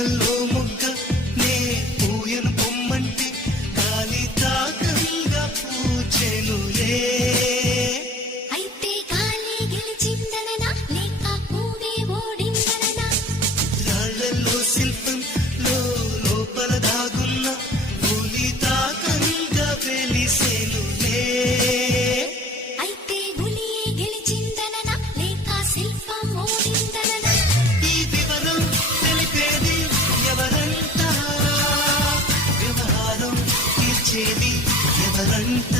ప్రేమల్లో మొగ్గ నే పూయను పొమ్మంటే గాలి తాకంగా పూచెనులే. అయితే గాలి గెలిచిందననా లేక పూవే ఓడిందననా? రాళ్ళల్లో శిల్పంలో లోపల దాగున్న పూలి తాకంగా వెలిసెనులే. అయితే పులియే గెలిచిందననా లేక శిల్పం ఓడిందననా? ఈ వివరం తెలిపేది ఎవరంట, వ్యవహారం తీర్చేది ఎవరంట.